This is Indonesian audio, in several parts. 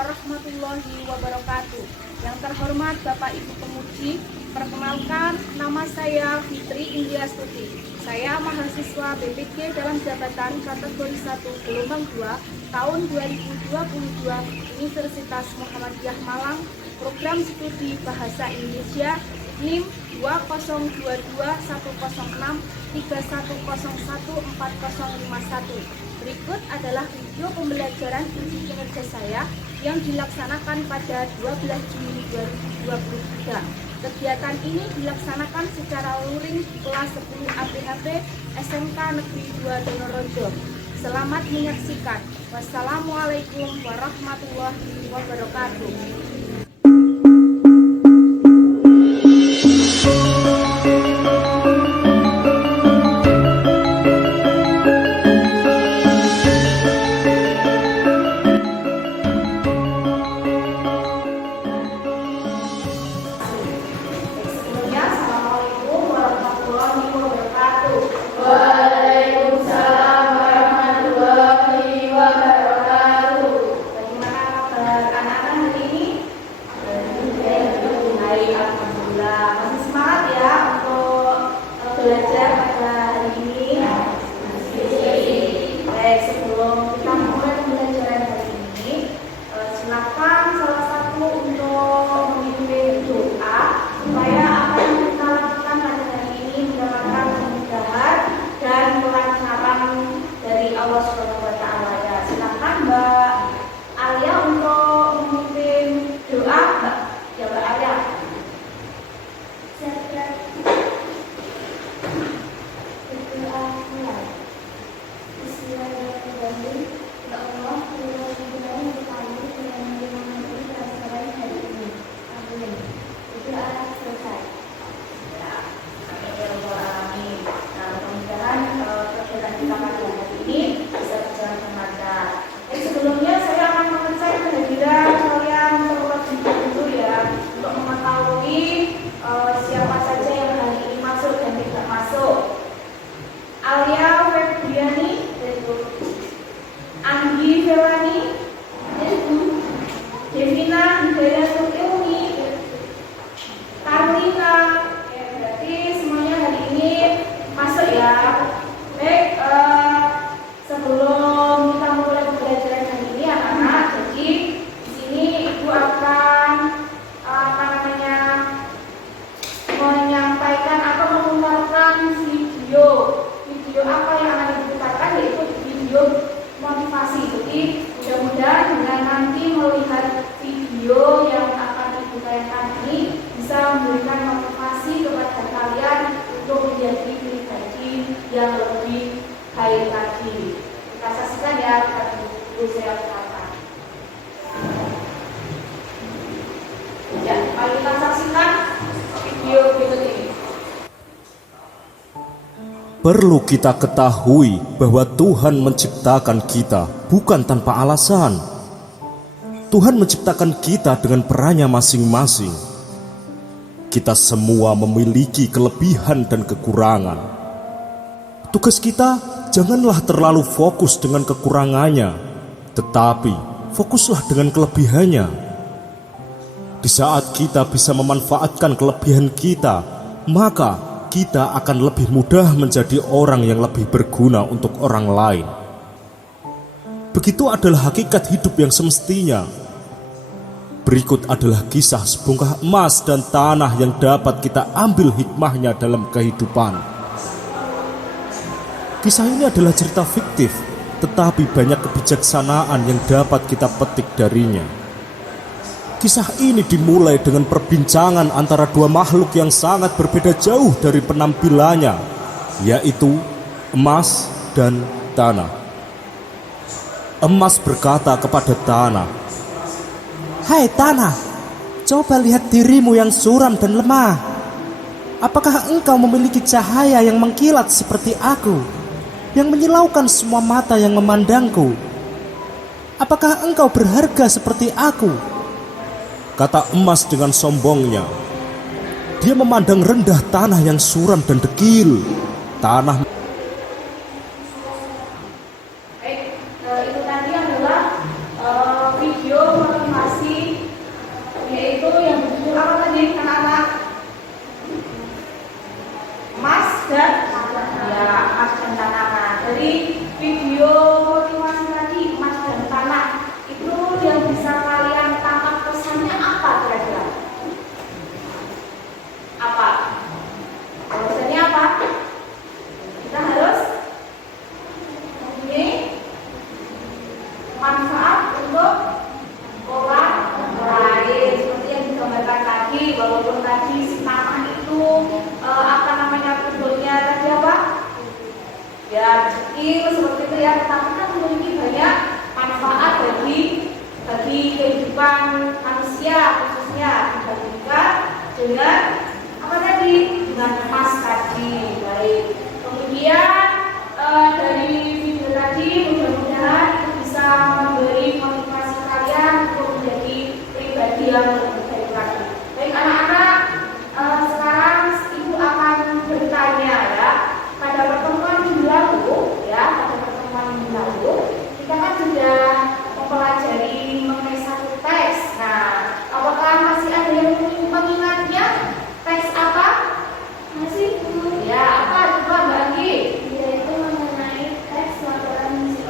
warahmatullahi wabarakatuh. Yang terhormat Bapak Ibu Pemuji, perkenalkan nama saya Fitri Indiastuti. Saya mahasiswa BPG dalam jabatan kategori 1 gelombang 2 tahun 2022 Universitas Muhammadiyah Malang, program studi Bahasa Indonesia NIM 2021063101401. Berikut adalah video pembelajaran uji kinerja saya yang dilaksanakan pada 12 Juni 2023. Kegiatan ini dilaksanakan secara luring di kelas 10 APHP SMK Negeri 2 Donorejo. Selamat menyaksikan. Wassalamualaikum warahmatullahi wabarakatuh. Video apa yang akan diputarkan yaitu video motivasi. Jadi mudah-mudahan dengan nanti melihat video yang akan ditayangkan ini bisa memberikan motivasi kepada kalian untuk menjadi pribadi yang lebih baik lagi. Kita saksikan ya, kita saya katakan. Ya, mari kita saksikan video berikut ini. Perlu kita ketahui bahwa Tuhan menciptakan kita bukan tanpa alasan. Tuhan menciptakan kita dengan perannya masing-masing. Kita semua memiliki kelebihan dan kekurangan. Tugas kita janganlah terlalu fokus dengan kekurangannya, tetapi fokuslah dengan kelebihannya. Di saat kita bisa memanfaatkan kelebihan kita, maka kita akan lebih mudah menjadi orang yang lebih berguna untuk orang lain. Begitu adalah hakikat hidup yang semestinya. Berikut adalah kisah sebongkah emas dan tanah yang dapat kita ambil hikmahnya dalam kehidupan. Kisah ini adalah cerita fiktif, tetapi banyak kebijaksanaan yang dapat kita petik darinya. Kisah ini dimulai dengan perbincangan antara dua makhluk yang sangat berbeda jauh dari penampilannya, yaitu emas dan tanah. Emas berkata kepada tanah, "Hai tanah, coba lihat dirimu yang suram dan lemah. Apakah engkau memiliki cahaya yang mengkilat seperti aku, yang menyilaukan semua mata yang memandangku? Apakah engkau berharga seperti aku?" Kata emas dengan sombongnya. Dia memandang rendah tanah yang suram dan dekil. Tanah Itu tadi adalah video motivasi tadi anak-anak? Emas dan emas dan tanah. Nah, dari video motivasi tadi emas dan tanah itu yang bisa kalian tangkap pesannya apa kira-kira? Apa? Pesannya apa? Kita harus mempunyai manfaat untuk orang lain seperti yang digambarkan tadi, walaupun tadi si tanah itu bentuknya tadi apa? Ya kecil seperti itu ya, tetapi kan memiliki banyak manfaat bagi kehidupan manusia khususnya dibandingkan dengan apa tadi? Dengan emas tadi. Baik. Kemudian dari video tadi mudah-mudahan itu bisa memberi motivasi kalian untuk menjadi pribadi yang lebih baik lagi. Baik anak-anak, sekarang ibu akan bertanya ya. Pada pertemuan minggu lalu kita kan sudah mempelajari mengenai satu teks. Nah, apakah masih ada yang mengingatnya? Teks apa? Masih ya, apa coba Mbak Anggi? Yaitu mengenai teks laporan hasil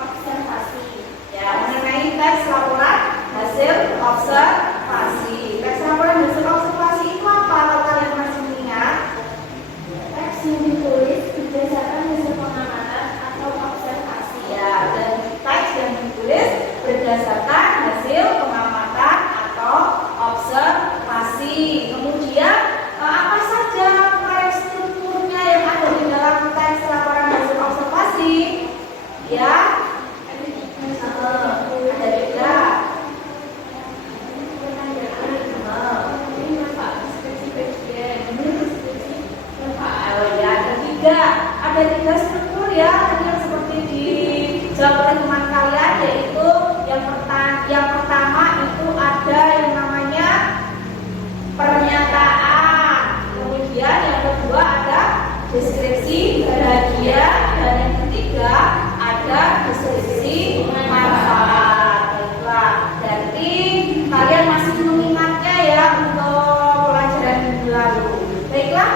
observasi. Ya, mengenai teks laporan hasil observasi. Teks laporan hasil observasi itu apa? Kalau kalian masih ingat, teks yang ditulis berdasarkan hasil pengamatan atau observasi. Ya, dan teks yang ditulis berdasarkan hasil pengamatan atau observasi. Kemudian apa saja strukturnya yang ada di dalam teks laporan hasil observasi? Ya, ada tiga. Ada tiga struktur ya, tadi yang seperti dijawab oleh teman kalian, yaitu yang pertama itu ada yang namanya pernyataan, kemudian yang kedua ada deskripsi bahagia, dan yang ketiga ada deskripsi manfaat. Baiklah, jadi kalian masih mengingatnya ya untuk pelajaran minggu lalu. Baiklah,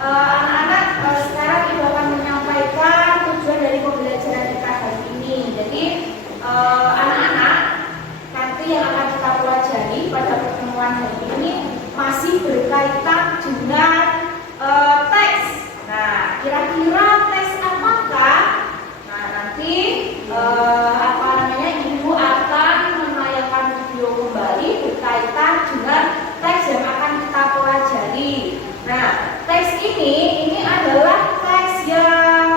anak-anak, sekarang ibu akan menyampaikan tujuan dari pembelajaran kita hari ini. Jadi anak-anak, nanti yang akan kita pelajari pada pertemuan hari ini masih berkaitan dengan teks. Nah, kira-kira teks apakah? Nah, nanti ibu akan menayangkan video kembali berkaitan dengan teks yang akan kita pelajari. Nah, teks ini adalah teks yang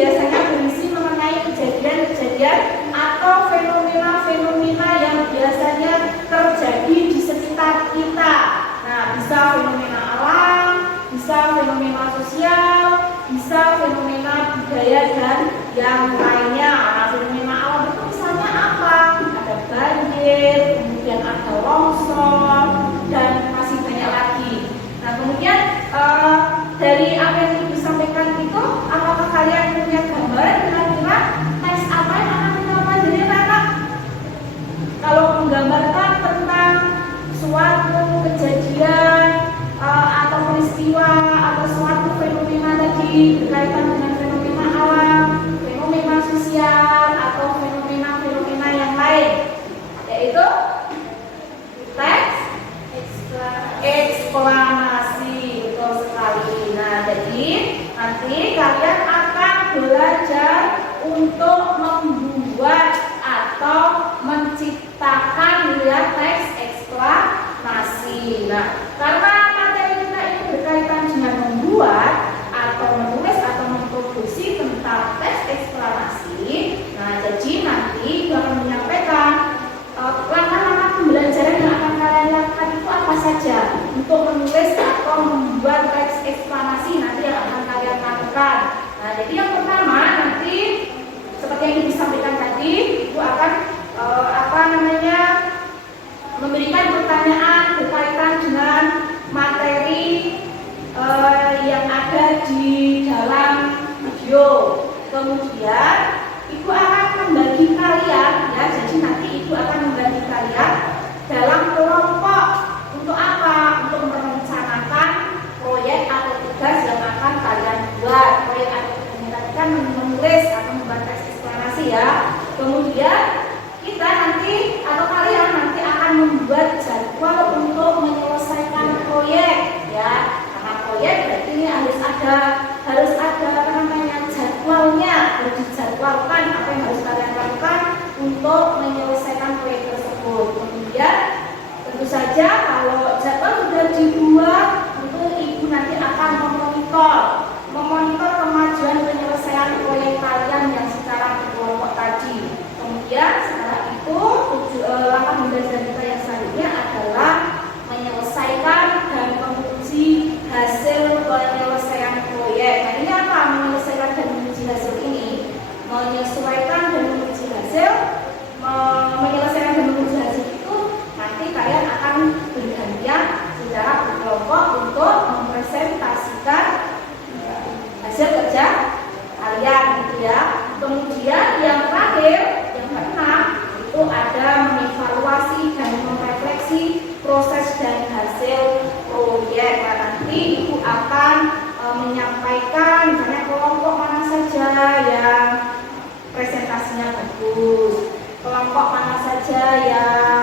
biasanya berisi mengenai kejadian-kejadian atau fenomena-fenomena yang biasanya terjadi di sekitar kita. Nah, bisa fenomena alam, bisa fenomena sosial, bisa fenomena budaya dan yang lainnya. Nah, fenomena alam itu misalnya apa? Ada banjir, kemudian ada longsor, dan masih banyak lagi. Nah, kemudian dari apa yang ibu sampaikan itu, apakah kalian punya gambaran kira-kira teks apa yang akan kita pelajari anak? Kalau menggambarkan tentang suatu kejadian atau peristiwa atau suatu fenomena tadi berkaitan dengan fenomena alam, fenomena sosial atau fenomena-fenomena yang lain, yaitu teks eksklamasi. Betul sekali. Nah, jadi nanti kalian akan belajar untuk membuat atau menciptakan teks eksklamasi. Nah, karena materi kita ini berkaitan dengan membuat atau menulis atau memproduksi tentang teks eksklamasi. Nah, jadi nanti akan menyampaikan langkah-langkah pembelajaran yang akan kalian lakukan itu apa saja untuk menulis atau membuat teks eksklamasi nanti yang akan kalian lakukan. Nah, jadi yang pertama nanti seperti yang disampaikan tadi, ibu akan memberikan pertanyaan berkaitan dengan materi yang ada di dalam video. Kemudian ibu akan membagi kalian ya, jadi nanti ibu akan membagi kalian dalam kelompok. Untuk proses dan hasil proyek. Nah, nanti Ibu akan menyampaikan misalnya kelompok mana saja yang presentasinya bagus, kelompok mana saja yang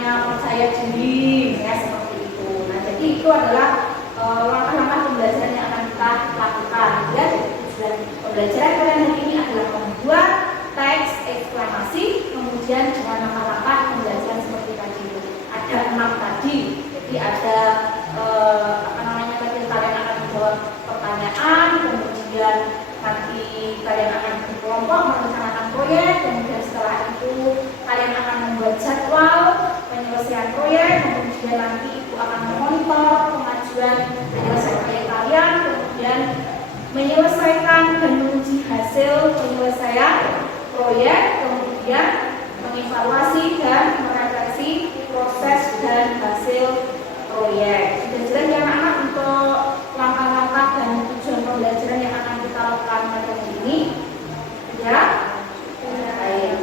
percaya diri, ya seperti itu. Nah, jadi itu adalah langkah-langkah pembelajaran yang akan kita lakukan. Ya, tujuan pembelajaran kalian hari ini adalah membuat teks eksklamasi, kemudian dengan langkah-langkah pembelajaran seperti tadi. Ada 6 tadi. Jadi ada tadi kalian akan menjawab pertanyaan, kemudian nanti kalian akan berkelompok merencanakan proyek, kemudian setelah itu kalian akan membuat jadwal penyelesaian proyek, kemudian nanti Ibu akan memonitor pengajuan penyelesaian proyek kalian, kemudian menyelesaikan dan menguji hasil penyelesaian proyek, kemudian mengevaluasi dan merevisi proses dan hasil proyek. Sudah jelas ya anak-anak untuk langkah-langkah dan tujuan pembelajaran yang akan kita lakukan pada hari ini? Ya? Baik.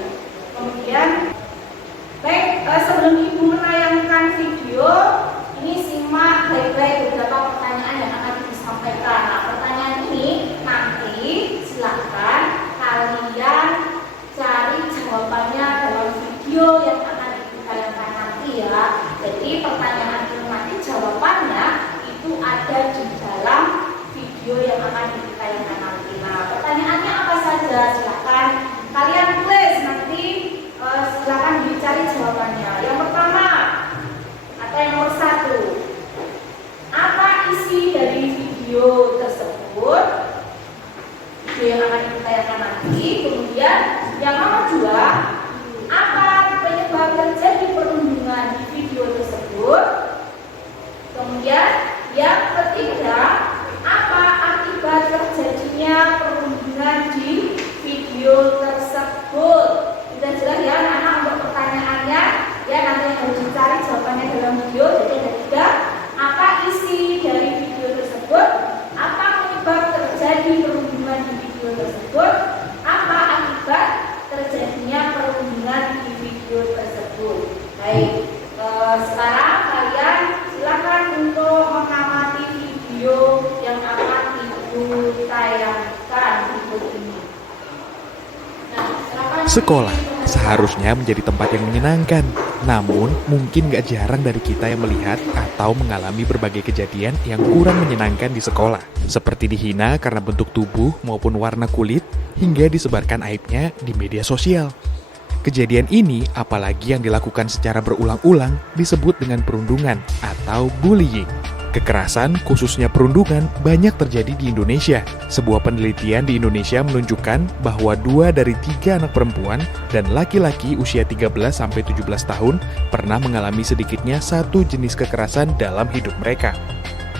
Kemudian sebelum Ibu menayangkan video, ini simak baik-baik beberapa pertanyaan yang akan disampaikan. Nah, pertanyaan ini nanti silakan kalian cari jawabannya dalam video yang akan ditayangkan nanti ya. Jadi pertanyaan itu nanti jawabannya itu ada di dalam video yang akan ditayangkan nanti. Nah, pertanyaannya apa saja? Silakan kalian tulis nanti. Silakan dicari jawabannya. Yang pertama atau yang nomor 1, apa isi dari video tersebut? Video yang akan ditayangkan nanti. Kemudian yang nomor 2, apa penyebab terjadi perundungan di video tersebut? Kemudian yang ketiga, apa akibat terjadinya perundungan di video tersebut? Sudah jelas ya anak-anak untuk pertanyaannya, ya nanti yang harus dicari jawabannya dalam video. Jadi ada 3, apa isi dari video tersebut, apa penyebab terjadi perundungan di video tersebut, apa akibat terjadinya perundungan di video tersebut. Baik, sekarang kalian silakan untuk mengamati video yang akan Ibu tayangkan berikut ini. Sekolah seharusnya menjadi tempat yang menyenangkan. Namun, mungkin gak jarang dari kita yang melihat atau mengalami berbagai kejadian yang kurang menyenangkan di sekolah. Seperti dihina karena bentuk tubuh maupun warna kulit, hingga disebarkan aibnya di media sosial. Kejadian ini, apalagi yang dilakukan secara berulang-ulang, disebut dengan perundungan atau bullying. Kekerasan, khususnya perundungan, banyak terjadi di Indonesia. Sebuah penelitian di Indonesia menunjukkan bahwa 2 dari 3 anak perempuan dan laki-laki usia 13-17 tahun pernah mengalami sedikitnya 1 jenis kekerasan dalam hidup mereka.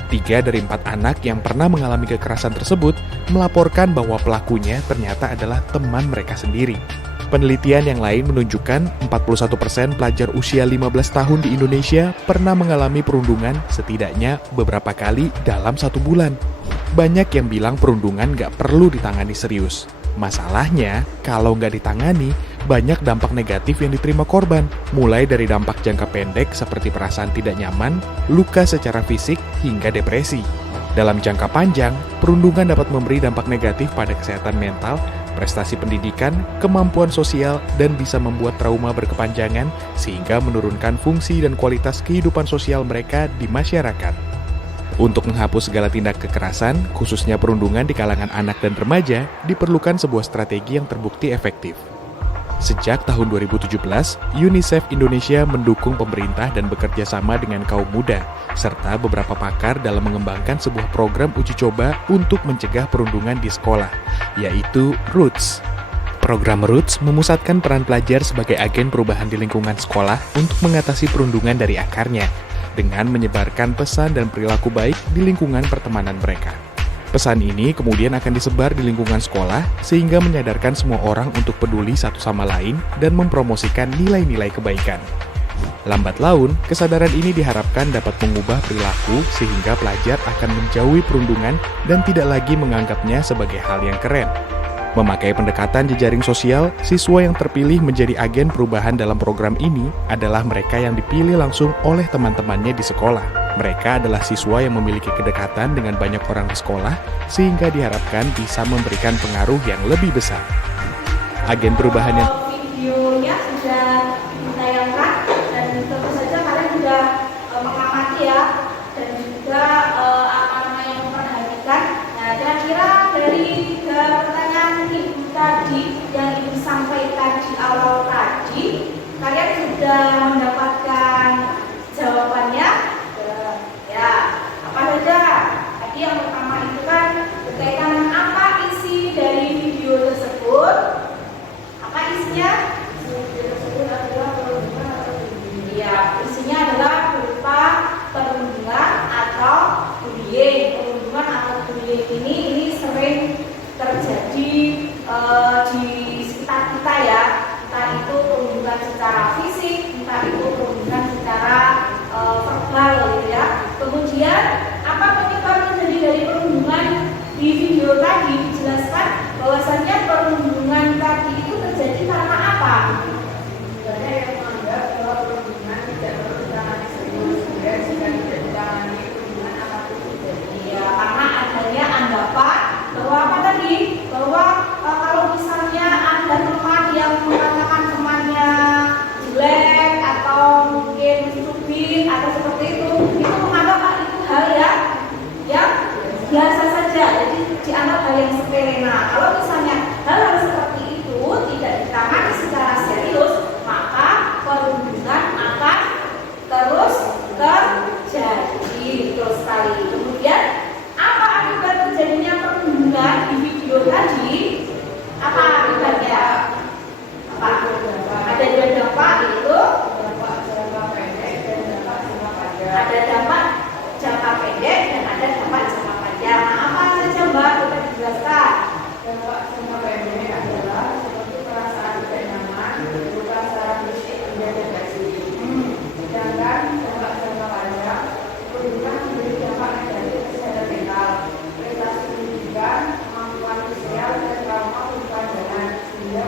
3 dari 4 anak yang pernah mengalami kekerasan tersebut melaporkan bahwa pelakunya ternyata adalah teman mereka sendiri. Penelitian yang lain menunjukkan 41% pelajar usia 15 tahun di Indonesia pernah mengalami perundungan setidaknya beberapa kali dalam 1 bulan. Banyak yang bilang perundungan gak perlu ditangani serius. Masalahnya, kalau gak ditangani, banyak dampak negatif yang diterima korban, mulai dari dampak jangka pendek seperti perasaan tidak nyaman, luka secara fisik, hingga depresi. Dalam jangka panjang, perundungan dapat memberi dampak negatif pada kesehatan mental, prestasi pendidikan, kemampuan sosial, dan bisa membuat trauma berkepanjangan sehingga menurunkan fungsi dan kualitas kehidupan sosial mereka di masyarakat. Untuk menghapus segala tindak kekerasan, khususnya perundungan di kalangan anak dan remaja, diperlukan sebuah strategi yang terbukti efektif. Sejak tahun 2017, UNICEF Indonesia mendukung pemerintah dan bekerja sama dengan kaum muda, serta beberapa pakar dalam mengembangkan sebuah program uji coba untuk mencegah perundungan di sekolah, yaitu Roots. Program Roots memusatkan peran pelajar sebagai agen perubahan di lingkungan sekolah untuk mengatasi perundungan dari akarnya, dengan menyebarkan pesan dan perilaku baik di lingkungan pertemanan mereka. Pesan ini kemudian akan disebar di lingkungan sekolah sehingga menyadarkan semua orang untuk peduli satu sama lain dan mempromosikan nilai-nilai kebaikan. Lambat laun, kesadaran ini diharapkan dapat mengubah perilaku sehingga pelajar akan menjauhi perundungan dan tidak lagi menganggapnya sebagai hal yang keren. Memakai pendekatan jejaring sosial, siswa yang terpilih menjadi agen perubahan dalam program ini adalah mereka yang dipilih langsung oleh teman-temannya di sekolah. Mereka adalah siswa yang memiliki kedekatan dengan banyak orang di sekolah, sehingga diharapkan bisa memberikan pengaruh yang lebih besar. Agen perubahan yang videonya sudah ditayangkan dan tentu saja kalian sudah mengamati ya, dan juga yang memperhatikan. Nah, kira-kira dari 3 pertanyaan Ibu tadi yang Ibu sampaikan di awal tadi, kalian sudah mendapatkan jawabannya? Ya, apa saja? Tadi yang pertama itu kan berkaitan dengan apa isi dari video tersebut? Apa isinya? Video tersebut adalah perundungan atau bullying. Iya, isinya adalah berupa perundungan atau bullying. Perundungan atau bullying ini sering terjadi di sekitar kita ya. Entah itu perundungan secara fisik, entah itu perundungan secara verbal gitu ya. Kemudian apa penyebab terjadi dari perundungan? Di video tadi dijelaskan bahwasannya perundungan tadi itu terjadi karena apa? Sebenarnya yang menganggap bahwa perundungan tidak perlu ditangani serius, sehingga tidak ditangani perundungan apapun terjadi. Ya, karena adanya anggapan bahwa apa tadi? Bahwa kalau misalnya ada teman yang mengatakan temannya jelek atau mungkin stupid atau seperti itu menganggap itu hal yang biasa saja, jadi dianggap hal yang sepele. Nah, kalau misalnya hal-hal seperti itu tidak ditangani secara serius, maka perundungan akan terus terjadi terus sekali. Kemudian apa akibat terjadinya perundungan di video tadi? Apa akibatnya? Apa? Ada 2 dampak, yaitu dampak jangka pendek dan dampak jangka panjang. Ada dampak jangka pendek dan ada dampak jangka panjang. Nah, apa saja Mbak? Kita dijelaskan. Dampak jangka pendek adalah seperti perasaan tidak nyaman, berupa secara fisik dan negatif. Sedangkan dampak jangka panjang perundungan memberi dampak negatif kesehatan mental, prestasi pendidikan, kemampuan sosial dan trauma berkepanjangan, sehingga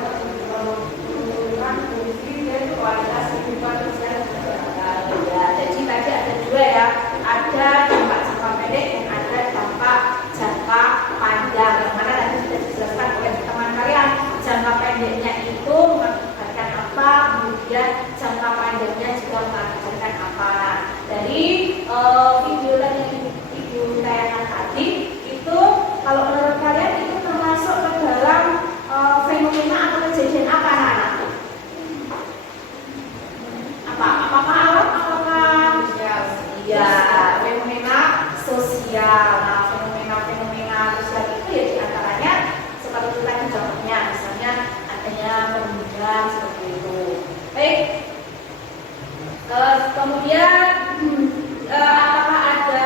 menurunkan fungsi dan kualitas kehidupan sosial dan kesehatan. Ya, jadi tadi ada 2 ya, ada dampak jangka pendek dan ada dampak jangka panjang. Yang mana tadi sudah dijelaskan oleh teman kalian, jangka pendeknya itu mengakibatkan apa, kemudian jangka panjangnya juga mengakibatkan apa. Nah, dari video tadi yang Ibu tayangkan tadi itu, kalau menurut kalian itu termasuk ke dalam fenomena atau kejadian apa anak-anak? Apakah alam? Apakah sosial? Iya, fenomena sosial. Nah, fenomena sosial itu ya diantaranya seperti itu tadi contohnya, misalnya adanya perundungan seperti itu. Baik. Kemudian apakah ada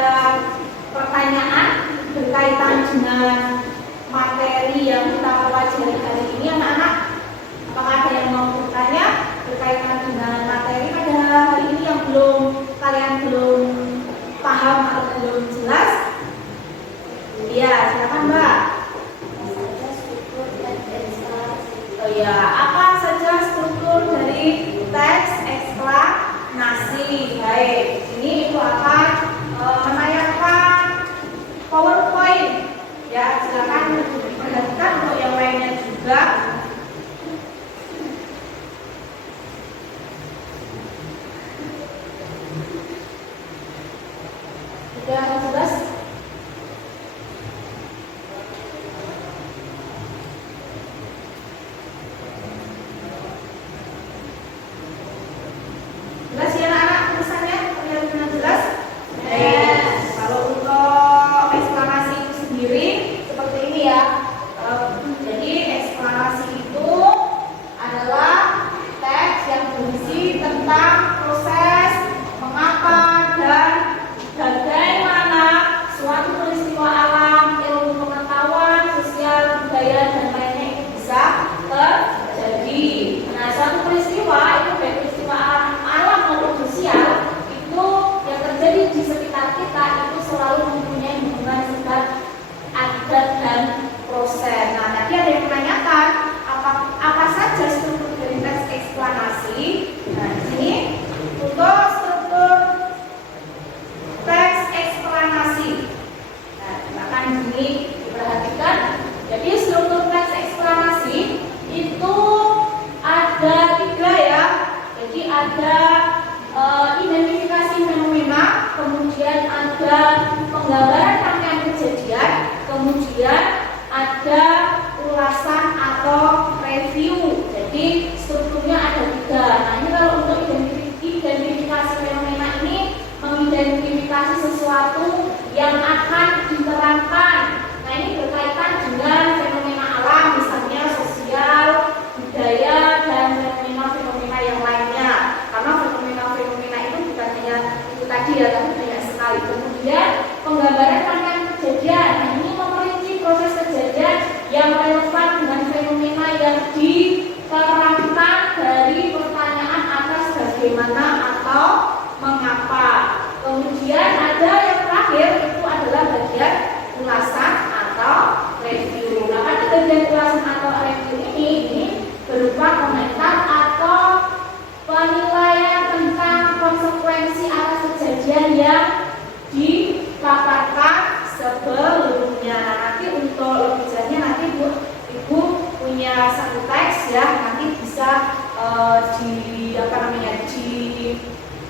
pertanyaan berkaitan dengan materi yang kita pelajari hari ini anak-anak? Apakah ada yang mau bertanya berkaitan dengan materi pada hari ini yang kalian belum paham atau belum jelas? Iya, silakan Mbak. Oh ya, apa saja struktur dari teks eksklamasi? Baik, ini Ibu akan menayangkan PowerPoint. Ya, silakan perhatikan untuk yang lainnya juga. Sudah jelas? Jelas ya anak-anak tulisannya? Terlihat dengan jelas? Yes. Kalau untuk eksklamasi itu sendiri seperti ini ya. Jadi eksklamasi itu adalah teks yang berisi tentang proses mengapa dan bagaimana bagaimana atau mengapa. Kemudian ada yang terakhir itu adalah bagian ulasan atau review. Nah, pada bagian ulasan atau review ini berupa komentar atau penilaian tentang konsekuensi atas kejadian yang dipaparkan sebelumnya. Nah, nanti untuk lebih jelasnya nanti Ibu punya satu teks ya, nanti bisa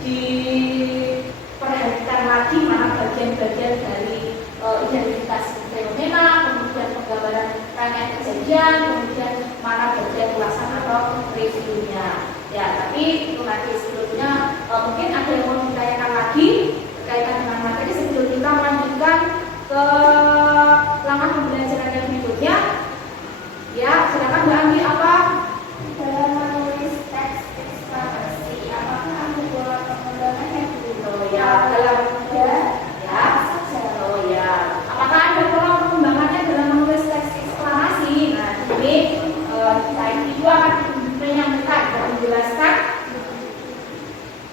diperhatikan lagi mana bagian-bagian dari identifikasi fenomena, kemudian penggambaran rangkaian kejadian, kemudian mana bagian ulasan atau reviewnya. Ya, tapi itu nanti sebelumnya mungkin ada yang mau ditanyakan lagi berkaitan dengan materi sebelum kita melanjutkan ke langkah pembelajaran yang berikutnya. Ya, silakan Mbak Anggi, apa? Dalam menulis teks eksplanasi, apakah ada pola pengembangannya dulu? Oh ya, dalam apakah ada pola pengembangannya dalam menulis teks eksplanasi? Nah, ini saya Ibu akan menyampaikan dan menjelaskan.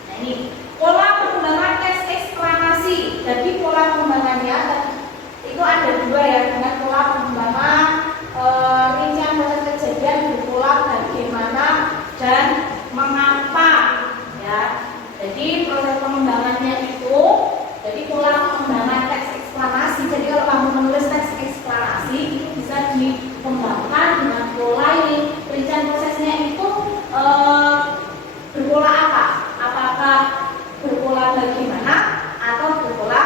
Nah, ini pola pengembangan teks eksplanasi. Jadi pola pengembangannya itu ada dua ya, dengan pola pengembangan rincian proses kejadian berpola bagaimana dan mengapa ya. Jadi proses pengembangannya itu, jadi pola pengembangan teks eksplanasi. Jadi kalau kamu menulis teks eksplanasi itu bisa dikembangkan dengan pola ini. Rincian prosesnya itu berpola apa? Apakah berpola bagaimana atau berpola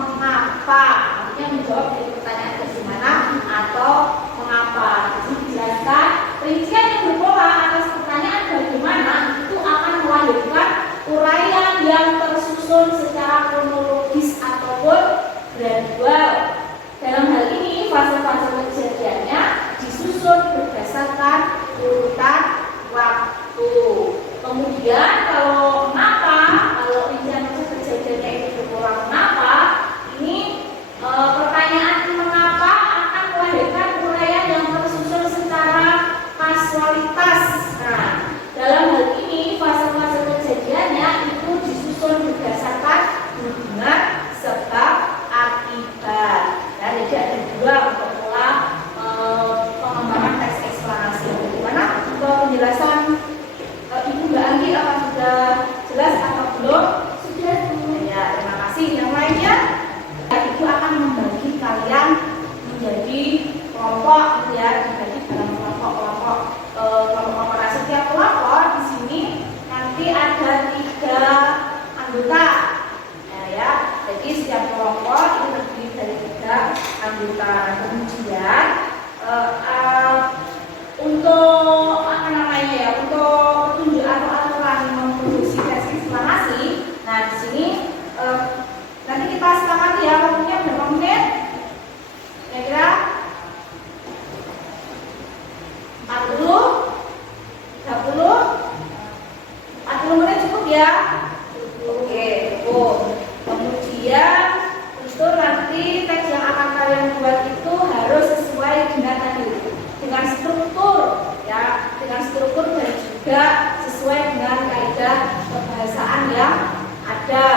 mengapa? Artinya menjawab dari pertanyaan bagaimana atau mengapa. Jadi dijelaskan rincian yang berpola atas pertanyaan bagaimana itu akan melahirkan uraian yang tersusun secara kronologis ataupun gradual. Dalam hal ini fase-fase kejadiannya disusun berdasarkan urutan waktu. Kemudian kalau mengapa, kalau rincian proses kejadiannya itu berpola mengapa, ini pertanyaan mengapa akan melahirkan uraian yang tersusun secara kasualitas. Nah, dalam hal ini fase-fase kejadiannya itu disusun berdasarkan hubungan sebab akibat. Nah, jadi ada dua untuk pola pengembangan teks eksplanasi. Bagaimana untuk penjelasan Ibu Mbak Anggi, apa sudah jelas atau belum? Sudah Bu. Ya, terima kasih. Yang lainnya, Ibu akan membagi kalian menjadi kelompok ya, dibagi dalam kelompok-kelompok. Nah, setiap kelompok di sini nanti ada 3 anggota. Ya, jadi setiap kelompok itu terdiri dari 3 anggota. Kemudian untuk apa namanya ya, untuk petunjuk atau aturan memproduksi teks eksplanasi. Nah, di sini nanti kita sepakati ya, waktunya berapa menit? Kira-kira 40, 30, 40 menit cukup ya? Oke, cukup. Kemudian itu nanti teks yang akan kalian buat itu harus sesuai dengan struktur ya, dengan struktur dan juga sesuai dengan kaidah kebahasaan yang ada.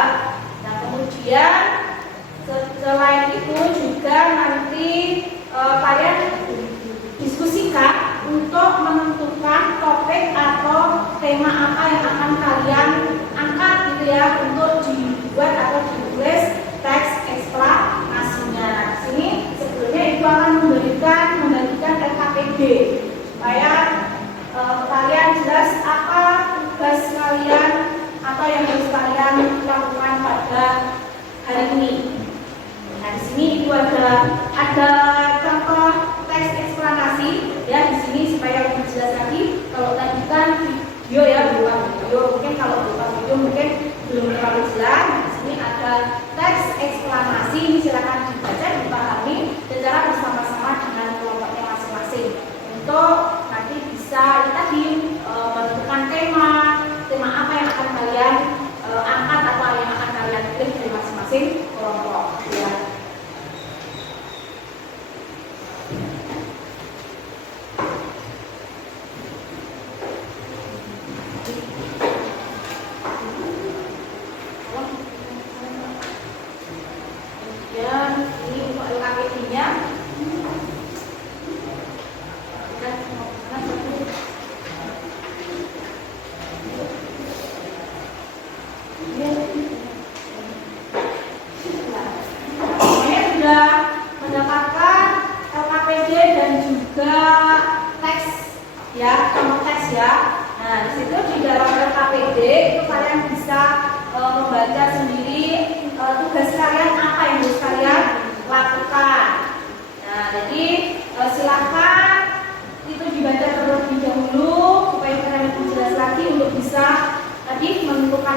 Nah, kemudian selain itu juga nanti kalian diskusikan untuk menentukan topik atau tema apa yang akan kalian angkat gitu ya, untuk dibuat atau ditulis teks eksplanasinya. Nah, di sini sebelumnya Ibu akan membagikan LKPD supaya kalian jelas apa tugas kalian, apa yang harus kalian lakukan pada hari ini. Nah, di sini Ibu ada contoh teks eksplanasi ya di sini supaya lebih jelas lagi. Kalau tadi kan video ya, berupa video, mungkin kalau berupa video mungkin belum terlalu jelas. Nah, di sini ada teks eksplanasi, ini silakan dibaca, dipahami secara bersama-sama dengan kelompoknya masing-masing untuk nanti bisa tadi menentukan tema apa yang akan kalian angkat atau yang akan kalian pilih dari masing-masing kelompok ya.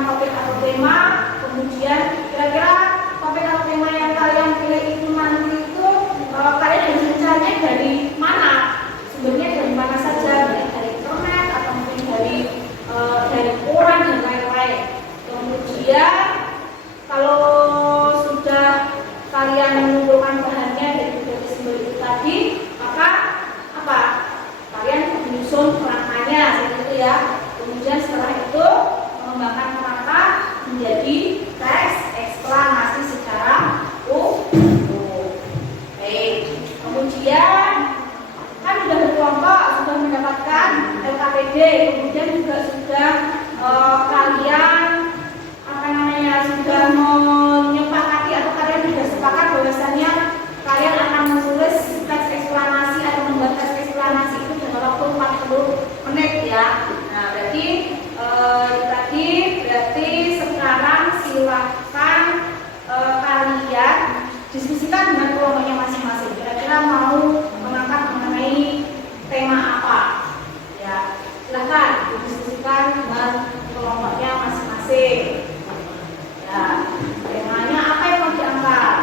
menentukan topik atau tema, kemudian kira-kira topik atau tema yang kalian pilih itu nanti itu kalian harus mencarinya dari mana? Sumbernya dari mana saja, dari internet atau mungkin dari koran dan lain-lain. Kemudian kalau sudah kalian mengumpulkan bahannya dari sumber itu tadi, maka apa? Kalian menyusun kerangkanya seperti itu ya. Kemudian setelah itu mengembangkan kerangka menjadi teks eksplanasi secara utuh. Baik. Kemudian kan sudah berkelompok, sudah mendapatkan LKPD, kemudian juga sudah kalian sudah menyepakati atau kalian sudah sepakat bahwasannya kalian akan menulis teks eksplanasi atau membuat teks eksplanasi itu dalam waktu 40 menit ya. Nah berarti sekarang silahkan kalian diskusikan dengan kelompoknya masing-masing. Kira-kira mau mengangkat mengenai tema apa? Ya, silahkan didiskusikan dengan kelompoknya masing-masing. Ya, temanya apa yang mau diangkat?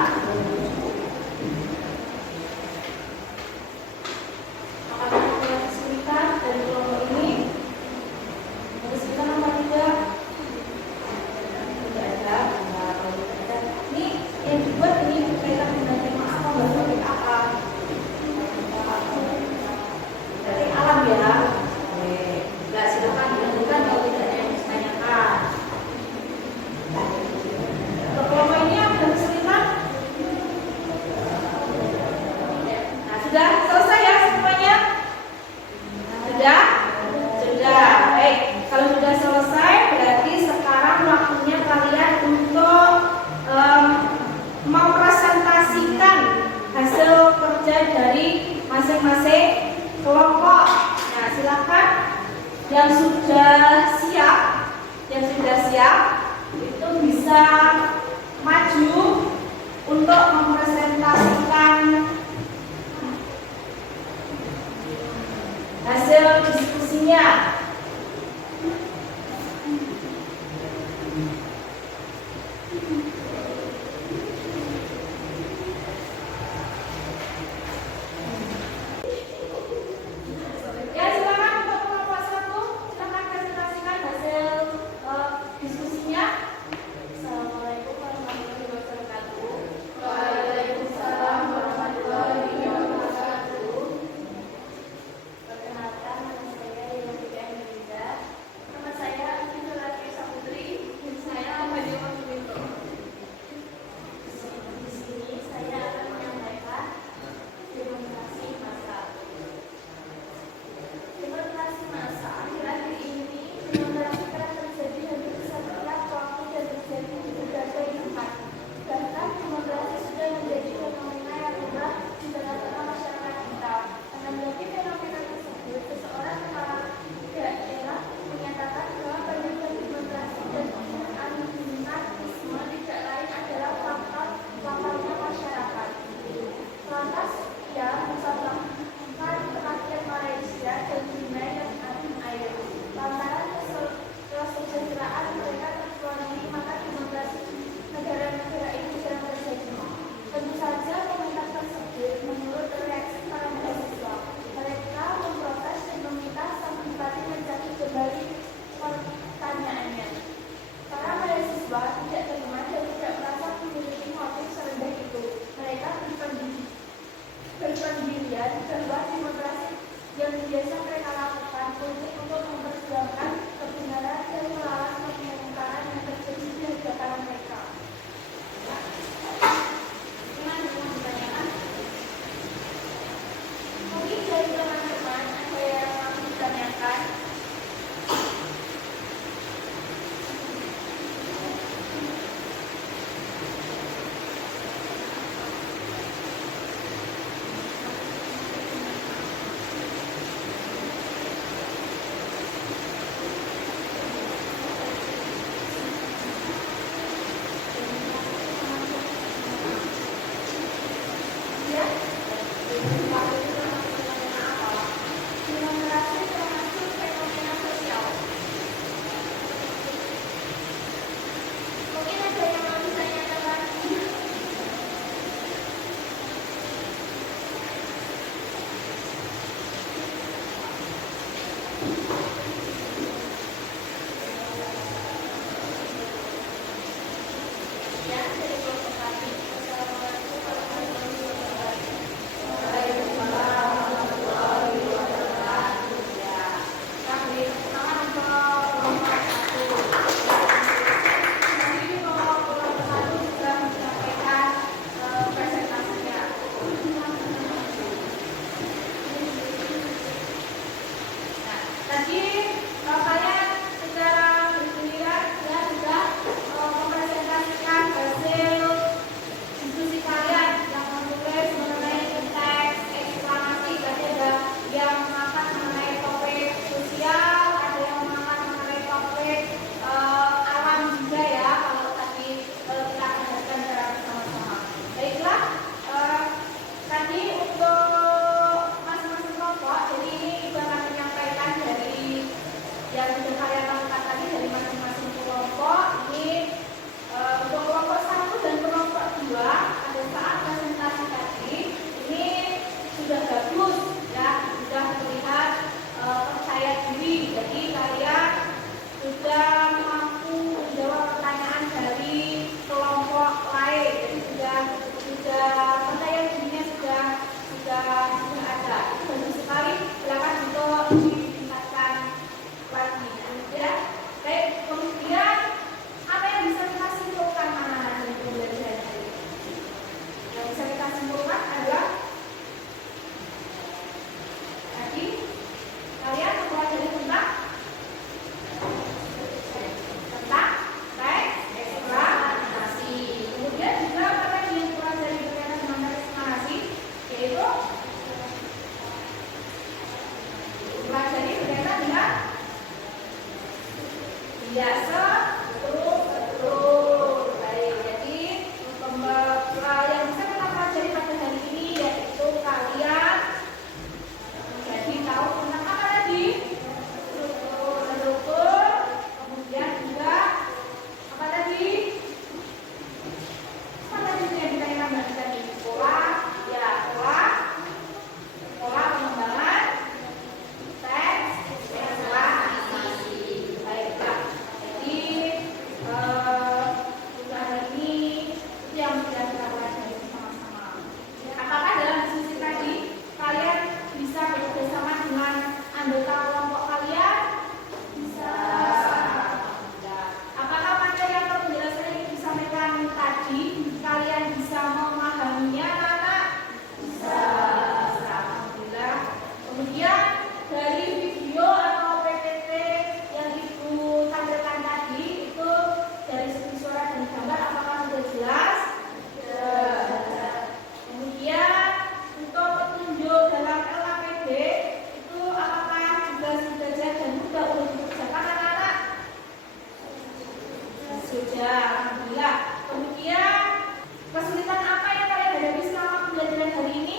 Apakah kalian diskusikan dari kelompok ini? Diskusikan apa tidak? Tidak ada. Ini yang dibuat ini berkaitan dengan tema apa? Topik apa? Dari alam ya. Oke, silakan dilanjutkan kalau tidak ada yang ditanyakan. Kelompok ini yang sudah kesulitan. Nah, sudah selesai ya semuanya? Sudah? Sudah. Baik, kalau sudah selesai berarti sekarang waktunya kalian untuk mempresentasikan hasil kerja dari masing-masing kelompok. Nah, silakan yang sudah siap itu bisa maju untuk mempresentasikan hasil diskusinya. Ya, silakan untuk kelompok 1, silakan presentasikan hasil diskusinya. Assalamualaikum warahmatullahi wabarakatuh. Waalaikumsalam warahmatullahi wabarakatuh. Perkenalkan, nama saya Yati Sekian dari kelompok kami. Wassalamualaikum warahmatullahi wabarakatuh. Tadi kalian secara bergiliran ya sudah mempresentasikan hasil diskusi kalian yang menulis mengenai teks eksplanasi. Tadi ada yang mengangkat mengenai topik sosial, ada yang mengangkat mengenai topik alam juga ya. Kalau tadi kita akan bahaskan secara bersama-sama. Baiklah, tadi untuk masing-masing kelompok, jadi ini juga akan menyampaikan dari yang sudah kalian lakukan tadi dari masing-masing kelompok. Ini untuk kelompok 1 dan kelompok 2 pada saat presentasi tadi ini sudah bagus ya, sudah terlihat percaya diri. Jadi kalian sudah mampu menjawab pertanyaan dari kelompok lain. Jadi sudah percaya dirinya sudah ada. Itu bagus sekali. Silakan untuk ditingkatkan lagi ya. Baik, kemudian apa yang bisa kita simpulkan anak-anak dari pembelajaran hari ini? Yang bisa kita simpulkan adalah tadi kalian mempelajari tentang teks eksplanasi. Kemudian juga apa yang dipelajari berkaitan dengan teks eksplanasi, yaitu pelajari berkaitan dengan biasa betul. Baik, jadi yang bisa kita pelajari pada hari ini yaitu kalian jadi tahu tentang apa tadi? Struktur, kemudian juga apa tadi? Apa tadi yang kita ingat tadi? Pola pengembangan teks eksplanasi. Baiklah, jadi untuk hari ini itu yang sudah kita pelajari bersama-sama. Apakah dalam diskusi tadi kalian bisa bekerjasama dengan anggota kelompok kalian? Bisa. Apakah materi atau penjelasan yang disampaikan tadi kalian bisa memahaminya, anak-anak? Bisa. Alhamdulillah. Kemudian dari video atau PPT yang Ibu tampilkan tadi itu dari segi suara dan gambar apakah sudah jelas? Sudah. Kemudian untuk petunjuk dalam LAPD itu apakah juga sudah jelas dan mudah untuk dikerjakan anak-anak? Sudah, alhamdulillah. Kemudian kesulitan apa yang kalian hadapi selama pembelajaran hari ini?